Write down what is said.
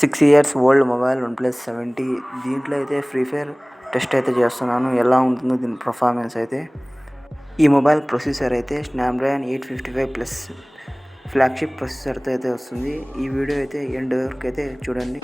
6 years old mobile OnePlus 70. దీంట్లో అయితే free fire test అయితే చేస్తున్నాను, ఎలా ఉంటుందో దీని పర్ఫార్మెన్స్ అయితే. ఈ మొబైల్ ప్రొసెసర్ అయితే స్నాప్డ్రాగన్ 855+ ఫ్లాగ్షిప్ ప్రొసెసర్తో అయితే వస్తుంది. ఈ వీడియో అయితే ఎండ్ వరకు అయితే చూడండి.